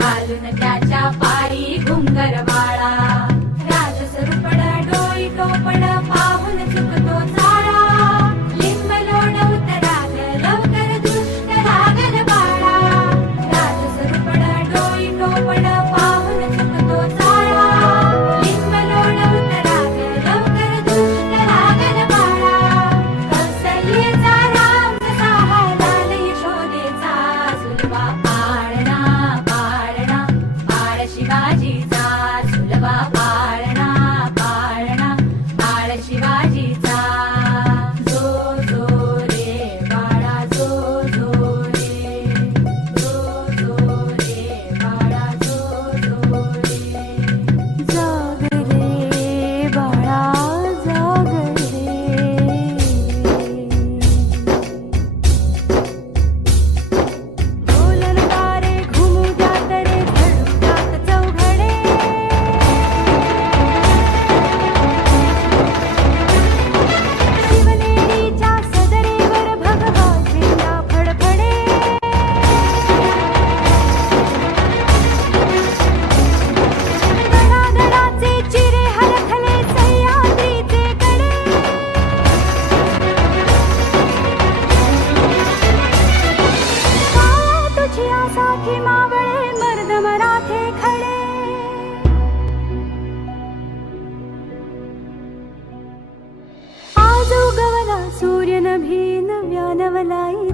घालून त्याच्या पायी घुंगर बाळा राजसरूपड डोई टोपड पाहून चुकतो चाळा लिंब लोण उतराल लवकर दुष्ट लागल बाळा राजसरूपड डोई टोपड पाहून चुकतो चाळा लिंब लोण उतराल लवकर दुष्ट लागल बाळा कौसल्येचा राम कसा हालाल यशोदेचा सुलभा पाळणा पाळणा बाळ शिवाजीचा सुलभा पाळणा पाळणा बाळ शिवाजीचा जो जो रे बाळा जो जो रे जो जो रे बाळा जो जो रे जाग रे बाळा जाग रे ढोलन तारे घुमू द्यात रे झळू द्यात चौघडे शिवनेरीच्या सदरेवर भगवा झेंडा फडफडे गडागडाचे चिरे हलखले सह्याद्रीचे कडे काळा तुझी आसाखी मावळे मर्द मराठे खडे आज उगवला सूर्य नभी नव्या नवलाई